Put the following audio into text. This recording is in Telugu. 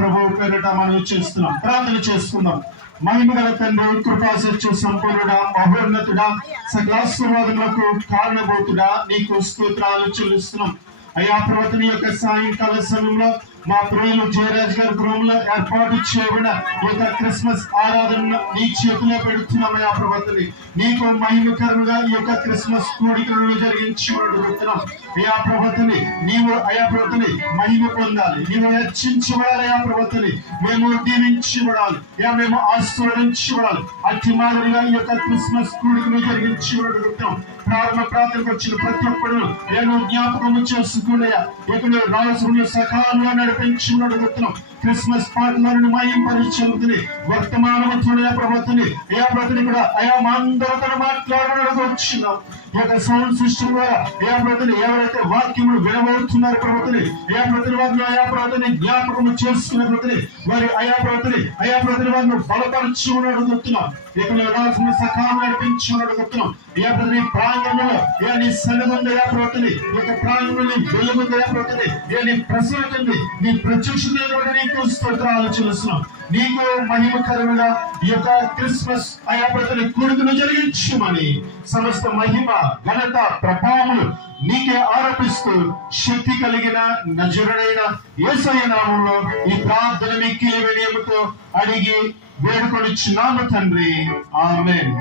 ప్రభు పేరిట మనం చేస్తున్నాం, ప్రార్థన చేసుకుందాం. మహిమగల తండ్రి, కృపాసత్య సంపూర్ణుడా, మహోన్నతుడా, సకలాశీర్వాదములకు కారణభూతుడా, నీకు స్తోత్రాలు చెల్లిస్తున్నాం. అయ్యా ప్రవక్తని యొక్క సాయంకాల సమయంలో మా ప్రియులు జయరాజ్ గారి గృహంలో ఏర్పాటు చేయబడిన ఈ యొక్క క్రిస్మస్ ఆరాధన నీ చేతిలో పెడుతున్నామయ్యా ప్రవక్తని. నీకు మహిమకరంగా ఈ యొక్క క్రిస్మస్ కూడికలను జరిగించబడుతున్నాం. అయ్యా ప్రవక్తని నీవు అయా ప్రవక్తని మహిమ పొందాలి, నీవు హెచ్చించబడాలి. అయా ప్రవక్తని మేము దీవించబడాలి, మేము ఆశీర్వదించబడాలి. అతి మాదిరిగా ఈ యొక్క క్రిస్మస్ కూడికను జరిగించబడుతున్నాం. ప్రారంభ ప్రార్థనకు వచ్చిన ప్రతి ఒక్కరు నేను జ్ఞాపకం చేసుకున్నాయా, ఇక రాసుకున్న సకాలంలో నడిపించబడుతున్నాం. క్రిస్మస్ పాటలను మహింపరిచే వర్తమానవంతుడయా ప్రభుత్వని ఏ ప్రభుత్వని కూడా అయా మా అందరితో మాట్లాడడానికి వచ్చినాం. ఈ యొక్క సౌండ్ సిస్టమ్ ద్వారా ఏ ప్రభుత్వని ఎవరైతే వాక్యములు వినబడుతున్నారు ప్రభుత్వని ఏ ప్రతి వారిని అయా ప్రభుత్వని జ్ఞాపకం చేసుకునే ప్రభుత్వని వారి అయా ప్రభుత్వని వారిని బలపరచుకుని అడుగుతున్నాం. ఇక రాసుకున్న సకాలం నడిపించుకుని అడుగుతున్నాం. ఏ ప్రభుత్వని ప్రాంగణంలో ఏ నీ సన్నిధి ఏ ప్రభుత్వని ఈ యొక్క ప్రాంగణంలో వెలుగు ఏ ప్రభుత్వని ఏ నీ ప్రసరితుంది, నీ ప్రత్యక్షత నీకు స్తోత్రాలు చెల్లిస్తున్నాం. నీకు మహిమకరముగా ఈ యొక్క క్రిస్మస్ అయా ప్రతి కూడికను జరిగించమని సమస్త మహిమ ఘనత ప్రభావములు నీకే ఆరోపిస్తూ శక్తి కలిగిన నజరుడైన యేసయ్య నామములో ఈ ప్రార్థన మిక్కిలి వినయముతో అడిగి వేడుకొనిచున్నాము తండ్రి, ఆమేన్.